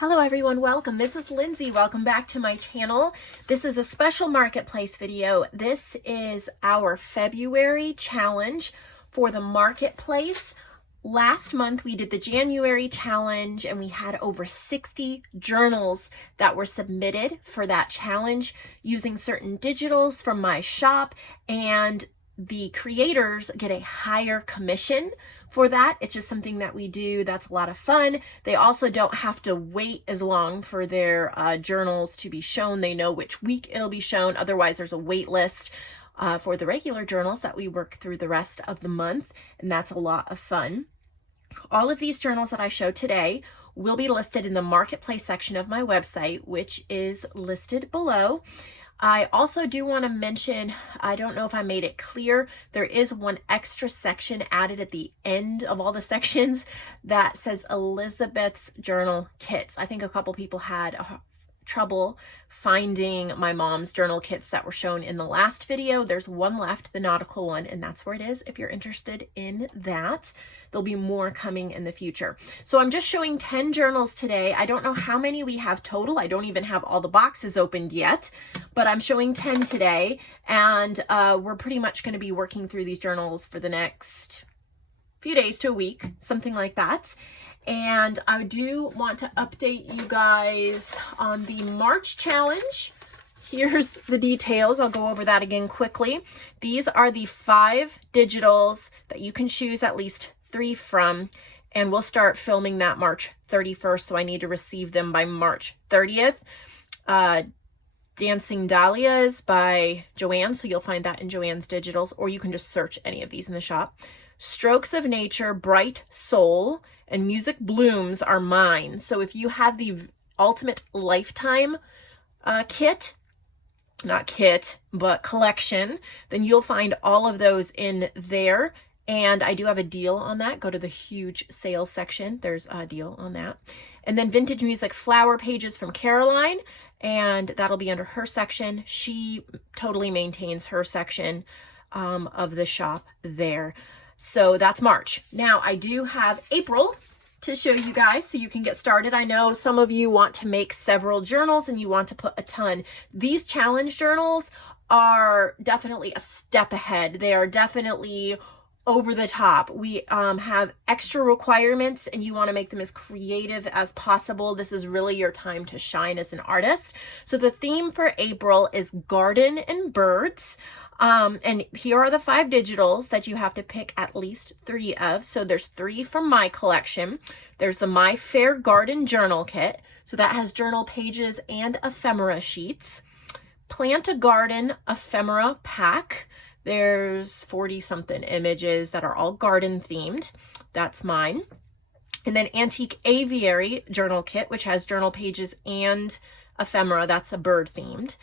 Hello everyone, welcome. This is Lindsay. Welcome back to my channel. This is a special marketplace video. This is our February challenge for the marketplace. Last month we did the January challenge and we had over 60 journals that were submitted for that challenge using certain digitals from my shop, and the creators get a higher commission for that. It's just something that we do. That's a lot of fun. They also don't have to wait as long for their journals to be shown. They know which week it'll be shown. Otherwise, there's a wait list for the regular journals that we work through the rest of the month, and that's a lot of fun. All of these journals that I show today will be listed in the marketplace section of my website, which is listed below. I also do want to mention, I don't know if I made it clear, there is one extra section added at the end of all the sections that says Elizabeth's Journal Kits. I think a couple people had trouble finding my mom's journal kits that were shown in the last video. There's one left, the nautical one, and that's where it is if you're interested in that. There'll be more coming in the future. So I'm just showing 10 journals today. I don't know how many we have total. I don't even have all the boxes opened yet, but I'm showing 10 today, and we're pretty much going to be working through these journals for the next few days to a week, something like that. And I do want to update you guys on the March challenge. Here's the details. I'll go over that again quickly. These are the 5 digitals that you can choose at least 3 from, and we'll start filming that March 31st, so I need to receive them by March 30th. Dancing Dahlias by JoAnn, so you'll find that in JoAnn's digitals, or you can just search any of these in the shop. Strokes of Nature, Bright Soul, and Music Blooms are mine. So if you have the Ultimate Lifetime kit, not kit, but collection, then you'll find all of those in there. And I do have a deal on that. Go to the huge sales section. There's a deal on that. And then Vintage Music Flower Pages from Caroline, and that'll be under her section. She totally maintains her section of the shop there. So that's March. Now I do have April to show you guys so you can get started. I know some of you want to make several journals and you want to put a ton. These challenge journals are definitely a step ahead. They are definitely over the top. We have extra requirements and you want to make them as creative as possible. This is really your time to shine as an artist. So the theme for April is garden and birds. And here are the 5 digitals that you have to pick at least 3 of. So there's 3 from my collection. There's the My Fair Garden Journal Kit. So that has journal pages and ephemera sheets. Plant a Garden Ephemera Pack. There's 40 something images that are all garden themed. That's mine. And then Antique Aviary Journal Kit, which has journal pages and ephemera. That's a bird themed.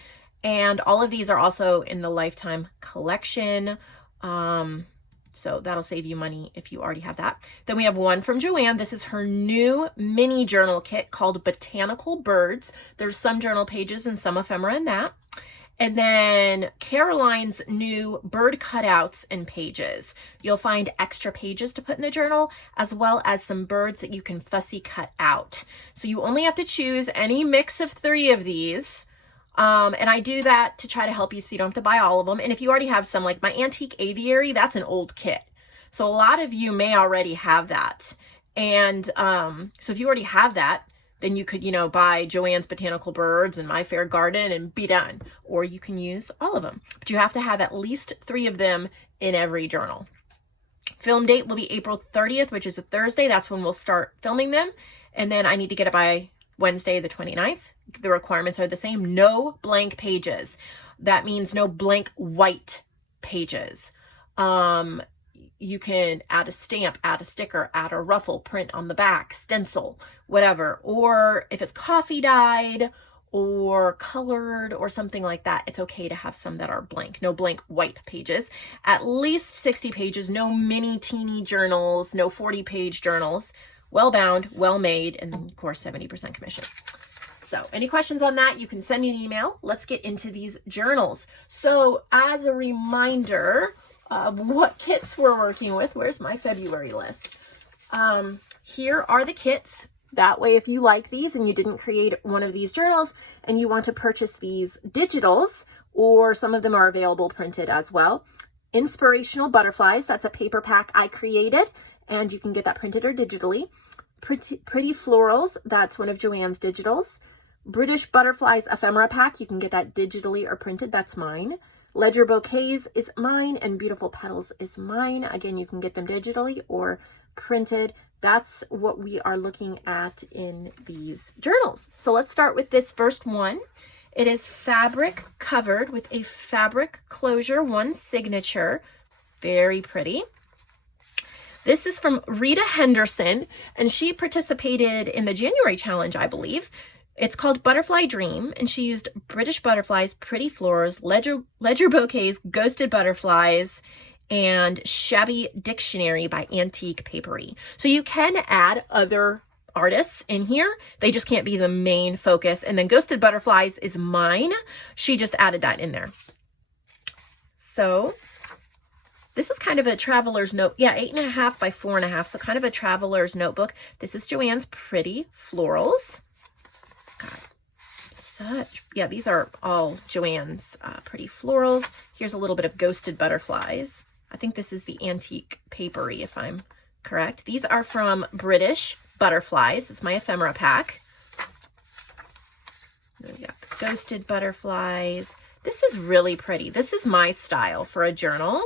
And all of these are also in the Lifetime collection. So that'll save you money if you already have that. Then we have one from JoAnn. This is her new mini journal kit called Botanical Birds. There's some journal pages and some ephemera in that. And then Caroline's new bird cutouts and pages. You'll find extra pages to put in the journal, as well as some birds that you can fussy cut out. So you only have to choose any mix of 3 of these. And I do that to try to help you so you don't have to buy all of them. And if you already have some, like my Antique Aviary, that's an old kit. So a lot of you may already have that. And so if you already have that, then you could, buy JoAnn's Botanical Birds and My Fair Garden and be done. Or you can use all of them. But you have to have at least 3 of them in every journal. Film date will be April 30th, which is a Thursday. That's when we'll start filming them. And then I need to get it by Wednesday the 29th. The requirements are the same. No blank pages. That means no blank white pages. You can add a stamp, add a sticker, add a ruffle, print on the back, stencil, whatever. Or if it's coffee dyed or colored or something like that, it's okay to have some that are blank. No blank white pages. At least 60 pages. No mini teeny journals. No 40-page journals. Well bound, well made, and of course 70% commission. So any questions on that, you can send me an email. Let's get into these journals. So as a reminder of what kits we're working with, where's my February list? Here are the kits. That way, if you like these and you didn't create one of these journals and you want to purchase these digitals, or some of them are available printed as well. Inspirational Butterflies, that's a paper pack I created, and you can get that printed or digitally. Pretty Florals, that's one of JoAnn's digitals. British Butterflies Ephemera Pack, you can get that digitally or printed, that's mine. Ledger Bouquets is mine, and Beautiful Petals is mine. Again, you can get them digitally or printed. That's what we are looking at in these journals. So let's start with this first one. It is fabric covered with a fabric closure, one signature. Very pretty. This is from Rita Henderson, and she participated in the January challenge, I believe. It's called Butterfly Dream, and she used British Butterflies, Pretty Flowers, Ledger Bouquets, Ghosted Butterflies, and Shabby Dictionary by Antique Paperie. So you can add other artists in here. They just can't be the main focus. And then Ghosted Butterflies is mine. She just added that in there. So this is kind of a traveler's note. Yeah, 8.5 by 4.5. So kind of a traveler's notebook. This is JoAnn's Pretty Florals. Yeah, these are all JoAnn's Pretty Florals. Here's a little bit of Ghosted Butterflies. I think this is the Antique Paperie, if I'm correct. These are from British Butterflies. It's my ephemera pack. Then we got the Ghosted Butterflies. This is really pretty. This is my style for a journal.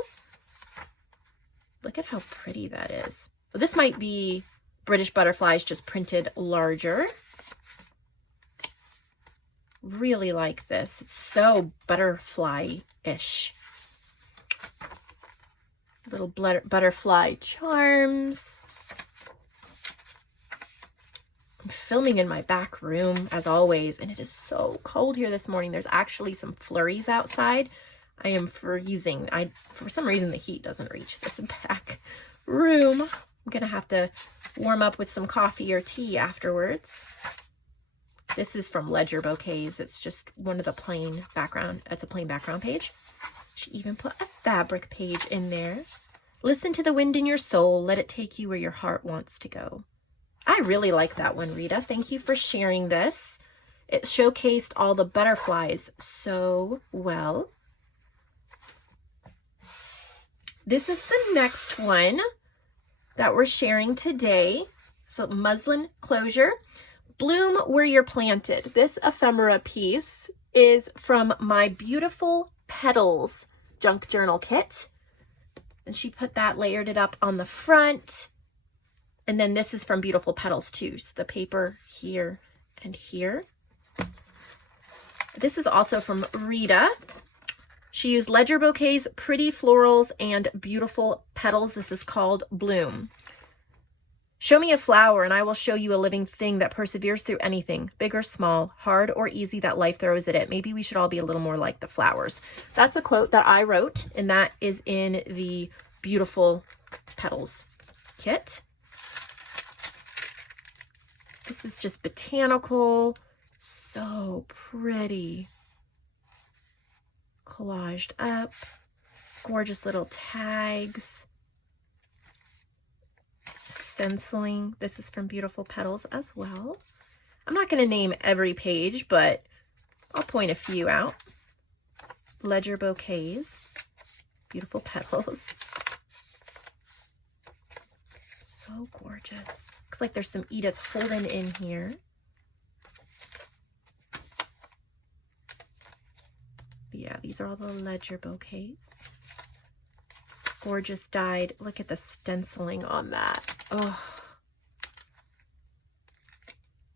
Look at how pretty that is. Well, this might be British Butterflies just printed larger. Really like this. It's so butterfly-ish. Little butterfly charms. I'm filming in my back room as always, and it is so cold here this morning. There's actually some flurries outside. I am freezing. For some reason, the heat doesn't reach this back room. I'm gonna have to warm up with some coffee or tea afterwards. This is from Ledger Bouquets. It's just one of the plain background. It's a plain background page. She even put a fabric page in there. Listen to the wind in your soul. Let it take you where your heart wants to go. I really like that one, Rita. Thank you for sharing this. It showcased all the butterflies so well. This is the next one that we're sharing today. So muslin closure. Bloom where you're planted. This ephemera piece is from my Beautiful Petals junk journal kit. And she put that, layered it up on the front. And then this is from Beautiful Petals too. So the paper here and here. This is also from Rita. She used Ledger Bouquets, Pretty Florals, and Beautiful Petals. This is called Bloom. Show me a flower and I will show you a living thing that perseveres through anything, big or small, hard or easy that life throws at it. Maybe we should all be a little more like the flowers. That's a quote that I wrote, and that is in the Beautiful Petals kit. This is just botanical, so pretty. Collaged up, gorgeous little tags. Stenciling. This is from Beautiful Petals as well. I'm not going to name every page, but I'll point a few out. Ledger Bouquets, Beautiful Petals. So gorgeous. Looks like there's some Edith Holden in here. Yeah, these are all the Ledger Bouquets. Gorgeous dyed. Look at the stenciling on that. Oh,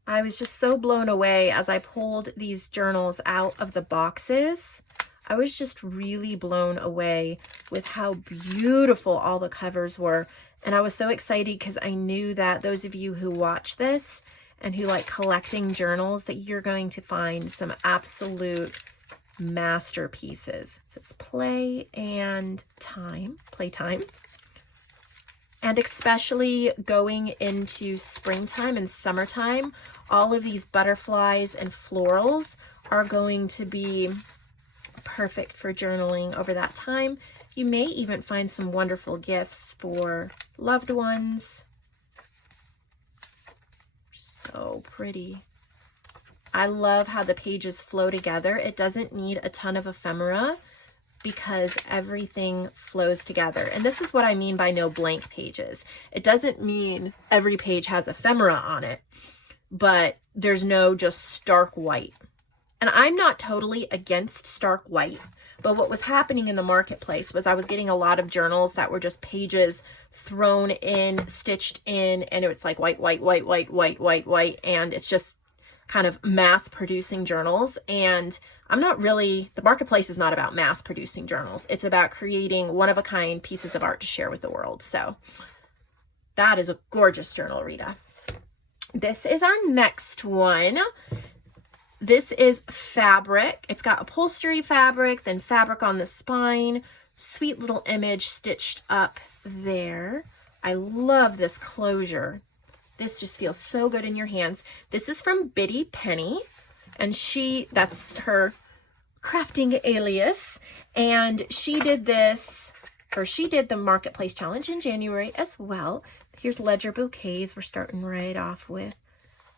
I was just so blown away as I pulled these journals out of the boxes. I was just really blown away with how beautiful all the covers were. And I was so excited because I knew that those of you who watch this and who like collecting journals, that you're going to find some absolute masterpieces. So it's play and time, playtime. And especially going into springtime and summertime, all of these butterflies and florals are going to be perfect for journaling over that time. You may even find some wonderful gifts for loved ones. So so pretty. I love how the pages flow together. It doesn't need a ton of ephemera because everything flows together. And this is what I mean by no blank pages. It doesn't mean every page has ephemera on it, but there's no just stark white. And I'm not totally against stark white, but what was happening in the marketplace was I was getting a lot of journals that were just pages thrown in, stitched in, and it's like white, white, white, white, white, white, white, and it's just kind of mass producing journals. And I'm not really, the marketplace is not about mass producing journals. It's about creating one of a kind pieces of art to share with the world. So that is a gorgeous journal, Rita. This is our next one. This is fabric. It's got upholstery fabric, then fabric on the spine, sweet little image stitched up there. I love this closure. This just feels so good in your hands. This is from Biddy Penny, and that's her crafting alias. And she did this, or she did the Marketplace Challenge in January as well. Here's Ledger Bouquets we're starting right off with.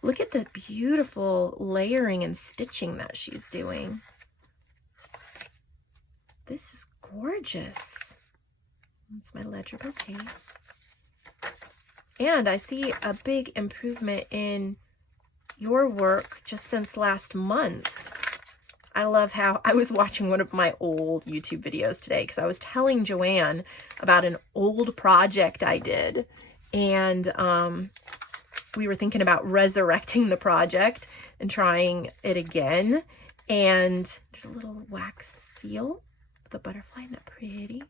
Look at the beautiful layering and stitching that she's doing. This is gorgeous. That's my Ledger Bouquet. And I see a big improvement in your work just since last month. I love how I was watching one of my old YouTube videos today because I was telling JoAnn about an old project I did. And we were thinking about resurrecting the project and trying it again. And there's a little wax seal with a butterfly. Isn't that pretty?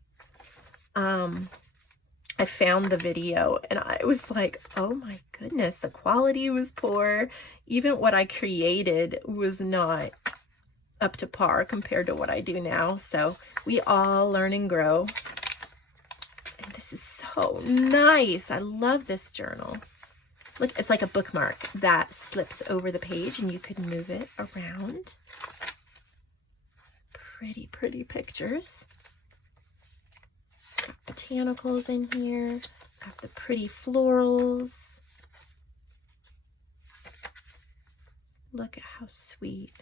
I found the video and I was like, oh my goodness, the quality was poor. Even what I created was not up to par compared to what I do now. So we all learn and grow. And this is so nice. I love this journal. Look, it's like a bookmark that slips over the page and you could move it around. Pretty, pretty pictures. Got botanicals in here. Got the pretty florals. Look at how sweet.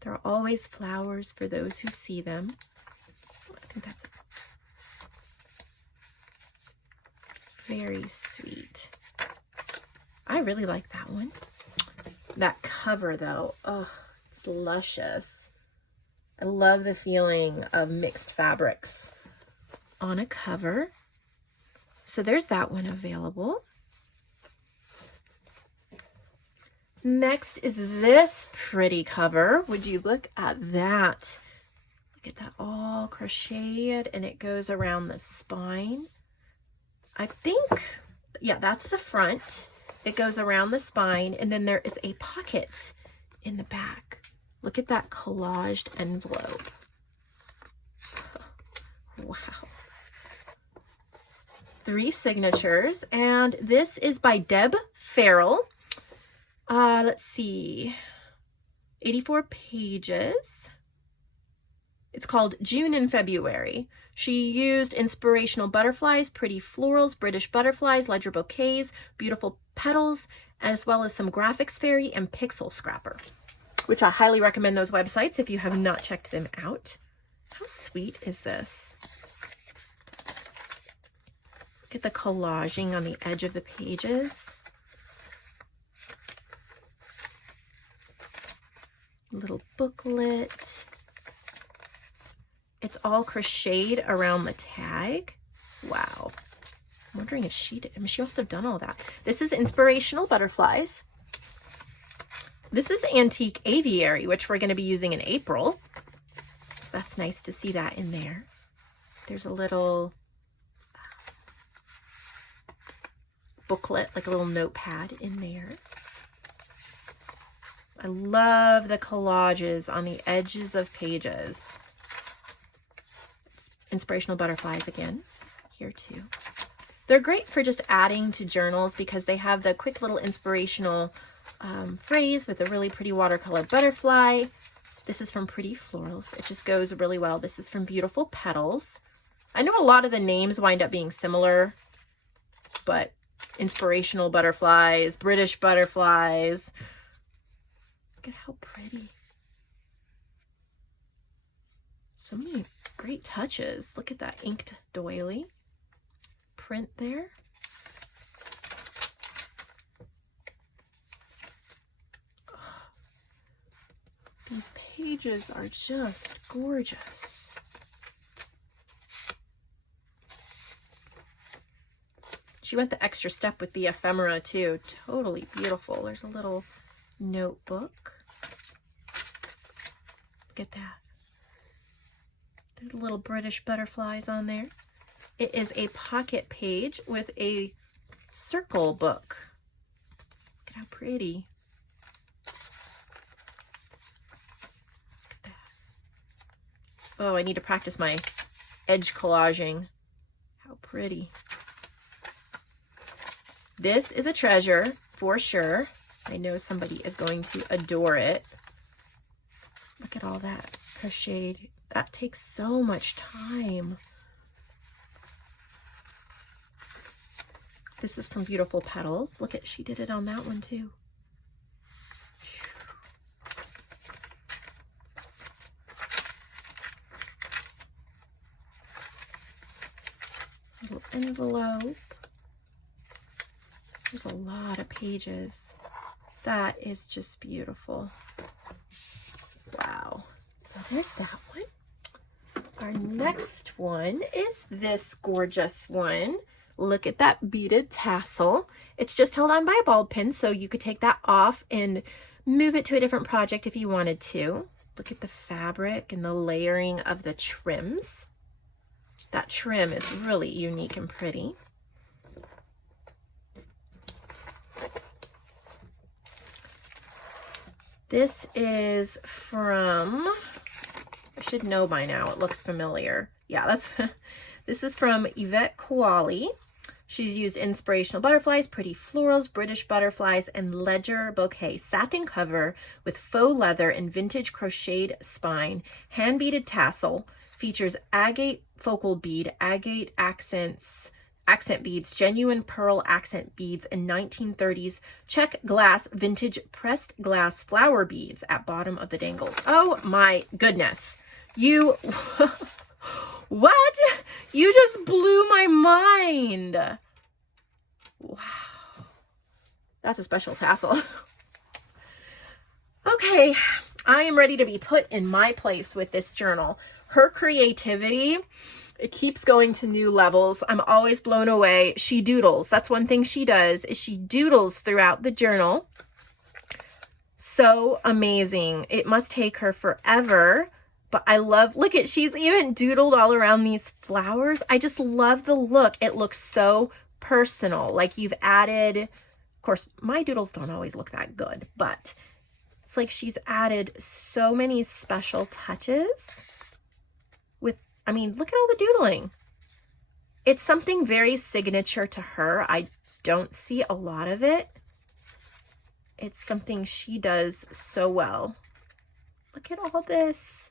There are always flowers for those who see them. I think that's very sweet. I really like that one. That cover though, oh, it's luscious. I love the feeling of mixed fabrics on a cover. So there's that one available. Next is this pretty cover. Would you look at that? Look at that, all crocheted, and it goes around the spine. I think, yeah, that's the front. It goes around the spine, and then there is a pocket in the back. Look at that collaged envelope. Wow. 3 signatures, and this is by Deb Farrell. Let's see, 84 pages. It's called June and February. She used inspirational butterflies, pretty florals, British butterflies, ledger bouquets, beautiful petals, as well as some graphics fairy and pixel scrapper, which I highly recommend those websites if you have not checked them out. How sweet is this? Look at the collaging on the edge of the pages. Little booklet. It's all crocheted around the tag. Wow. I'm wondering if she did. I mean, she must have done all that. This is inspirational butterflies. This is antique aviary, which we're going to be using in April. So that's nice to see that in there. There's a little booklet, like a little notepad in there. I love the collages on the edges of pages. Inspirational butterflies again, here too. They're great for just adding to journals because they have the quick little inspirational phrase with a really pretty watercolor butterfly. This is from Pretty Florals. It just goes really well. This is from Beautiful Petals. I know a lot of the names wind up being similar but inspirational butterflies, British butterflies. Look at how pretty. So many great touches. Look at that inked doily print there. Oh, these pages are just gorgeous. She went the extra step with the ephemera too. Totally beautiful. There's a little notebook. Look at that. There's little British butterflies on there. It is a pocket page with a circle book. Look at how pretty. Look at that. Oh, I need to practice my edge collaging. How pretty. This is a treasure for sure. I know somebody is going to adore it. Look at all that crocheted. That takes so much time. This is from Beautiful Petals. Look at, she did it on that one too. Little envelope. There's a lot of pages. That is just beautiful. Wow. So there's that one. Our next one is this gorgeous one. Look at that beaded tassel. It's just held on by a ball pin, so you could take that off and move it to a different project if you wanted to. Look at the fabric and the layering of the trims. That trim is really unique and pretty. This is from, I should know by now, it looks familiar. Yeah, this is from Yvette Koali. She's used inspirational butterflies, pretty florals, British butterflies, and ledger bouquet satin cover with faux leather and vintage crocheted spine, hand beaded tassel, features agate focal bead, agate accent beads, genuine pearl accent beads, and 1930s check glass vintage pressed glass flower beads at bottom of the dangles. Oh my goodness. You, what? You just blew my mind. Wow. That's a special tassel. Okay, I am ready to be put in my place with this journal. Her creativity, it keeps going to new levels. I'm always blown away. She doodles. That's one thing she does, is she doodles throughout the journal. So amazing. It must take her forever, but I love, look at, she's even doodled all around these flowers. I just love the look. It looks so personal. Like you've added, of course, my doodles don't always look that good, but it's like she's added so many special touches with, I mean, look at all the doodling. It's something very signature to her. I don't see a lot of it. It's something she does so well. Look at all this.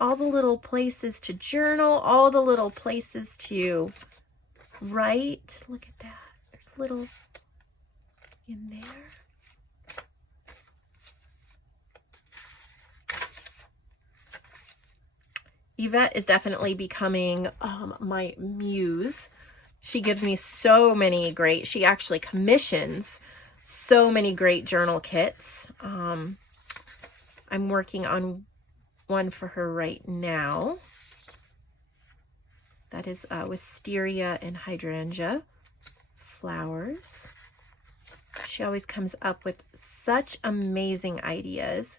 All the little places to journal, all the little places to write. Look at that. There's a little in there. Yvette is definitely becoming my muse. She gives me so many great, she actually commissions so many great journal kits. I'm working on one for her right now. That is wisteria and hydrangea flowers. She always comes up with such amazing ideas.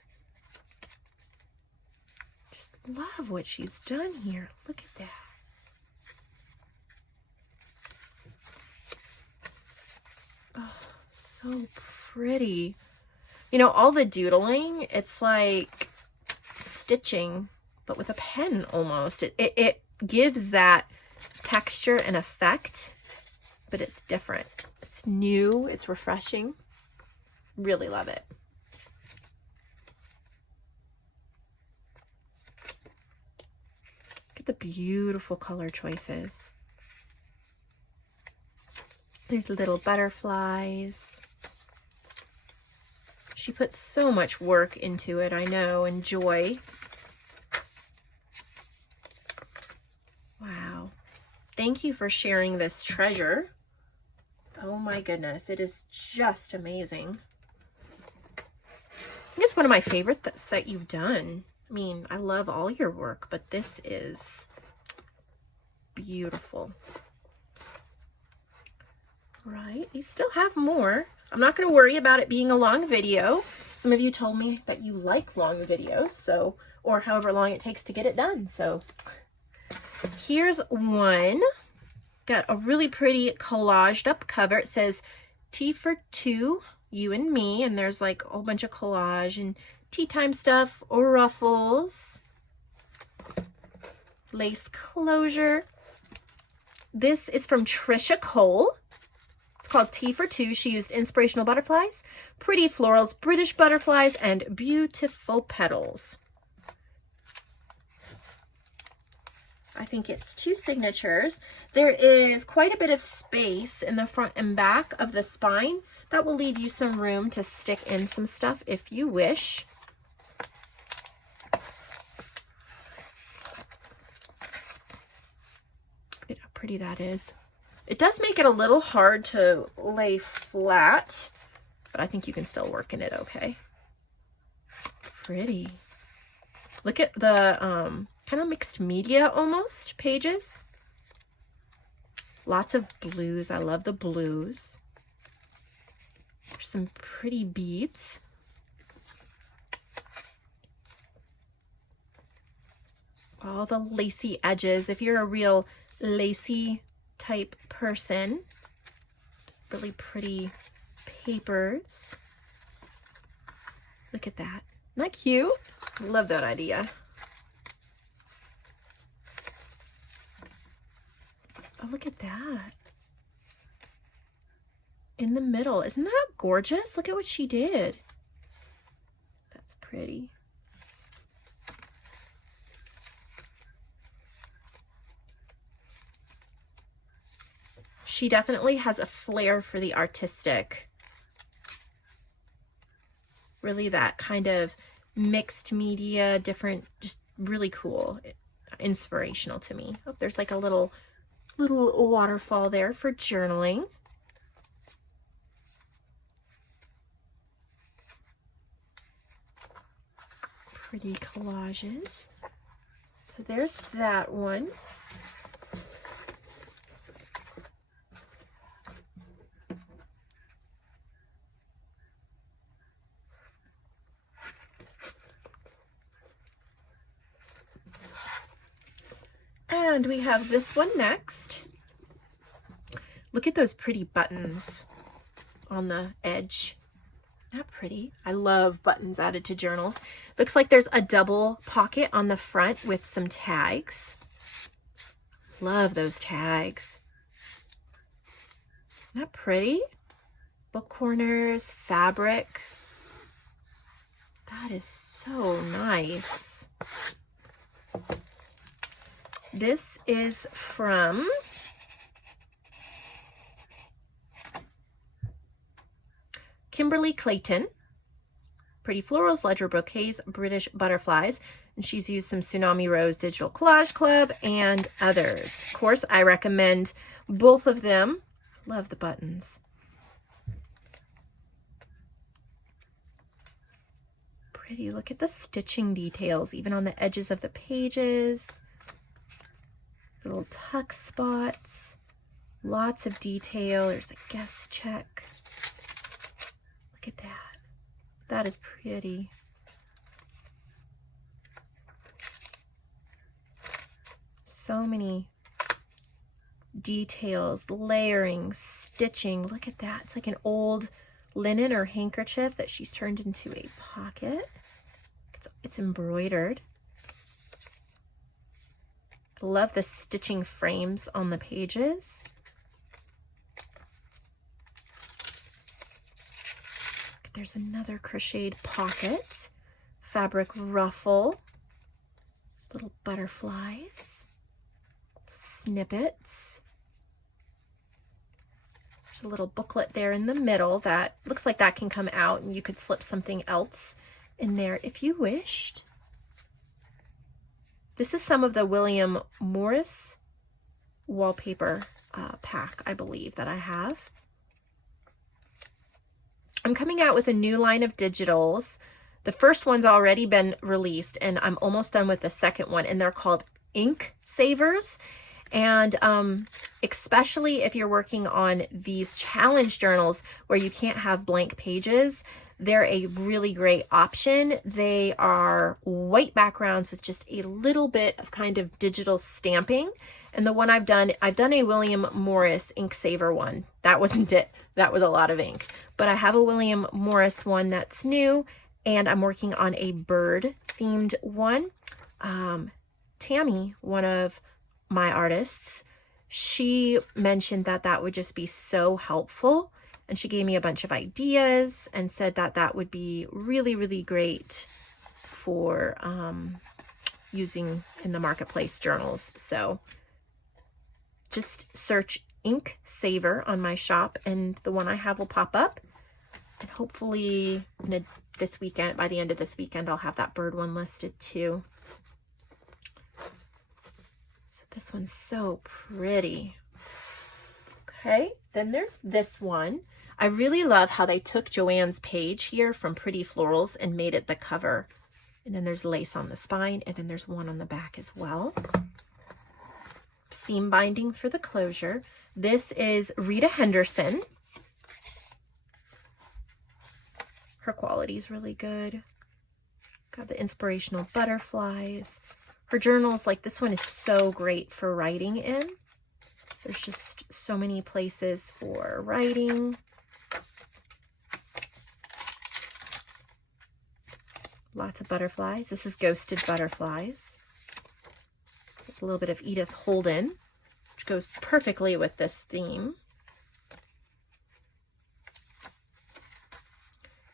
Just love what she's done here. Look at that. Oh, so pretty. You know, all the doodling, it's like stitching, but with a pen almost. It gives that texture and effect, but it's different. It's new, it's refreshing. Really love it. Look at the beautiful color choices. There's little butterflies. She put so much work into it, I know, and joy. Wow. Thank you for sharing this treasure. Oh my goodness, it is just amazing. I think it's one of my favorites that you've done. I mean, I love all your work, but this is beautiful. Right, you still have more. I'm not going to worry about it being a long video. Some of you told me that you like long videos, so, or however long it takes to get it done. So here's one. Got a really pretty collaged up cover. It says tea for two, you and me, and there's like a whole bunch of collage and tea time stuff or ruffles. Lace closure. This is from Trisha Cole. It's called Tea for Two. She used inspirational butterflies, pretty florals, British butterflies, and beautiful petals. I think it's 2 signatures. There is quite a bit of space in the front and back of the spine. That will leave you some room to stick in some stuff if you wish. Look at how pretty that is. It does make it a little hard to lay flat, but I think you can still work in it okay. Pretty. Look at the kind of mixed media almost pages. Lots of blues. I love the blues. There's some pretty beads. All the lacy edges. If you're a real lacy type person, really pretty papers. Look at that. Isn't that cute? Love that idea. Oh, look at that. In the middle. Isn't that gorgeous? Look at what she did. That's pretty. She definitely has a flair for the artistic. Really that kind of mixed media, different, just really cool, inspirational to me. Oh, there's like a little waterfall there for journaling. Pretty collages. So there's that one. And we have this one next. Look at those pretty buttons on the edge. Isn't that pretty? I love buttons added to journals. Looks like there's a double pocket on the front with some tags. Love those tags. Isn't that pretty? Book corners, fabric. That is so nice. This is from Kimberly Clayton. Pretty florals, ledger bouquets, British butterflies. And she's used some Tsunami Rose Digital Collage Club and others. Of course, I recommend both of them. Love the buttons. Pretty. Look at the stitching details, even on the edges of the pages. Little tuck spots, lots of detail. There's a guest check. Look at that. That is pretty. So many details, layering, stitching. Look at that. It's like an old linen or handkerchief that she's turned into a pocket. It's embroidered. Love the stitching frames on the pages. There's another crocheted pocket, fabric ruffle, little butterflies, snippets. There's a little booklet there in the middle that looks like that can come out, and you could slip something else in there if you wished. This is some of the William Morris wallpaper pack, I believe, that I have. I'm coming out with a new line of digitals. The first one's already been released, and I'm almost done with the second one, and they're called Ink Savers. And especially if you're working on these challenge journals where you can't have blank pages, they're a really great option. They are white backgrounds with just a little bit of kind of digital stamping. And the one I've done a William Morris ink saver one. That wasn't it. That was a lot of ink. But I have a William Morris one that's new, and I'm working on a bird themed one. Tammy, one of my artists, she mentioned that that would just be so helpful. And she gave me a bunch of ideas and said that that would be really, really great for using in the marketplace journals. So just search Ink Saver on my shop, and the one I have will pop up. And hopefully this weekend, by the end of this weekend, I'll have that bird one listed too. So this one's so pretty. Okay, then there's this one. I really love how they took JoAnn's page here from Pretty Florals and made it the cover. And then there's lace on the spine, and then there's one on the back as well. Seam binding for the closure. This is Rita Henderson. Her quality is really good. Got the inspirational butterflies. Her journals, like this one, is so great for writing in. There's just so many places for writing. Lots of butterflies. This is Ghosted Butterflies. There's a little bit of Edith Holden, which goes perfectly with this theme.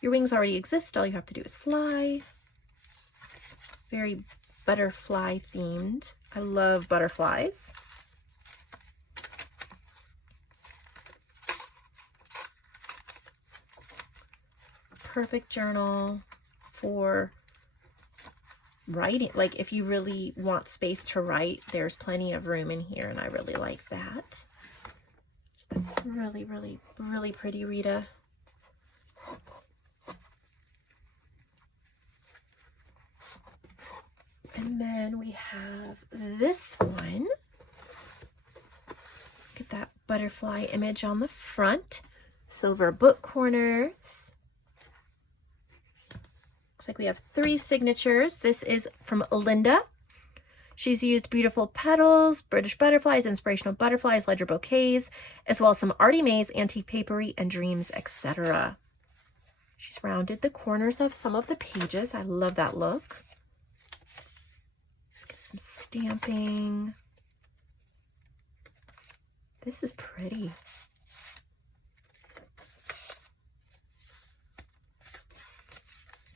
Your wings already exist. All you have to do is fly. Very butterfly themed. I love butterflies. Perfect journal for writing. Like if you really want space to write, there's plenty of room in here, and I really like that. That's really, really, really pretty, Rita. And then we have this one. Look at that butterfly image on the front. Silver book corners. Looks like we have 3 signatures. This is from Linda. She's used beautiful petals, British butterflies, inspirational butterflies, ledger bouquets, as well as some Artie Mae's, antique papery, and dreams, etc. She's rounded the corners of some of the pages. I love that look. Some stamping. This is pretty. Look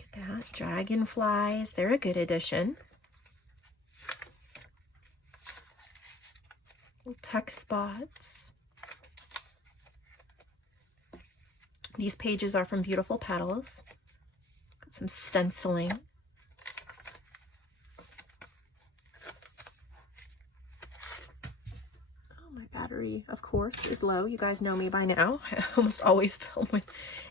at that. Dragonflies. They're a good addition. Little text spots. These pages are from Beautiful Petals. Got some stenciling. Battery, of course, is low. You guys know me by now. I almost always film with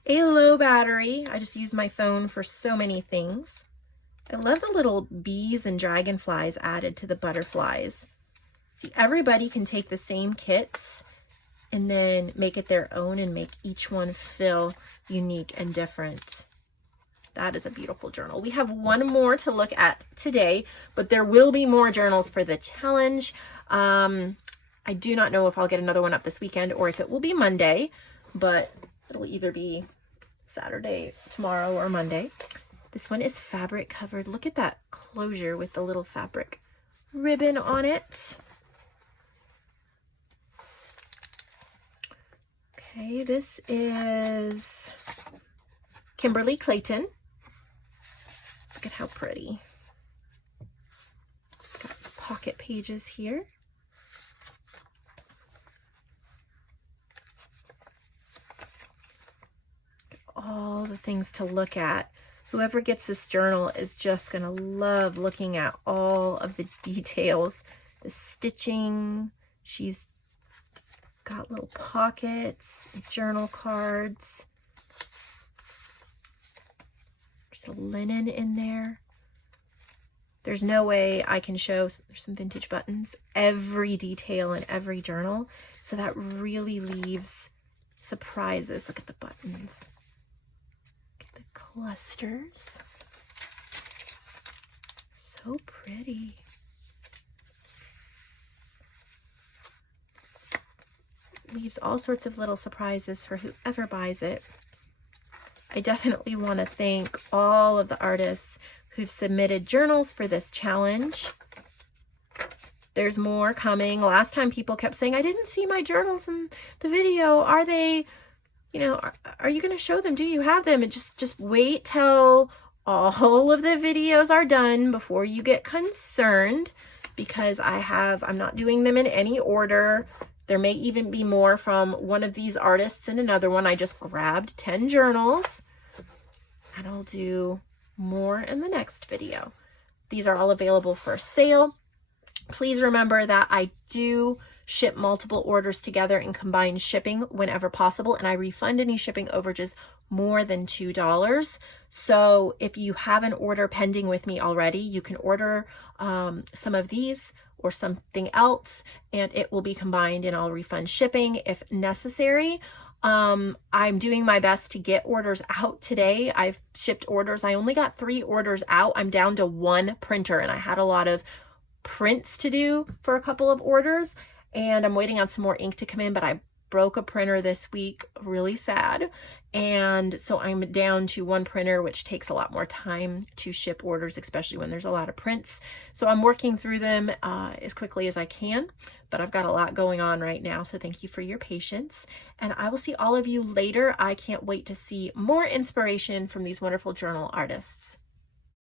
a low battery. I just use my phone for so many things. I love the little bees and dragonflies added to the butterflies. See, everybody can take the same kits and then make it their own and make each one feel unique and different. That is a beautiful journal. We have one more to look at today, but there will be more journals for the challenge. I do not know if I'll get another one up this weekend or if it will be Monday, but it'll either be Saturday, tomorrow, or Monday. This one is fabric covered. Look at that closure with the little fabric ribbon on it. Okay, this is Kimberly Clayton. Look at how pretty. Got pocket pages here. the things to look at. Whoever gets this journal is just going to love looking at all of the details, the stitching. She's got little pockets, journal cards. There's a linen in there. There's no way I can show, there's some vintage buttons, every detail in every journal. So that really leaves surprises. Look at the buttons. Look at the clusters. So pretty. Leaves all sorts of little surprises for whoever buys it. I definitely want to thank all of the artists who've submitted journals for this challenge. There's more coming. Last time people kept saying, I didn't see my journals in the video. Are they, you know, are you going to show them? Do you have them? And just wait till all of the videos are done before you get concerned, because I'm not doing them in any order. There may even be more from one of these artists and another one. I just grabbed 10 journals, and I'll do more in the next video. These are all available for sale. Please remember that I do ship multiple orders together and combine shipping whenever possible, and I refund any shipping overages more than $2. So if you have an order pending with me already, you can order some of these or something else, and it will be combined, and I'll refund shipping if necessary. I'm doing my best to get orders out today. I've shipped orders. I only got 3 orders out. I'm down to 1 printer, and I had a lot of prints to do for a couple of orders, and I'm waiting on some more ink to come in, but I broke a printer this week, really sad. And so I'm down to 1 printer, which takes a lot more time to ship orders, especially when there's a lot of prints. So I'm working through them as quickly as I can, but I've got a lot going on right now. So thank you for your patience, and I will see all of you later. I can't wait to see more inspiration from these wonderful journal artists.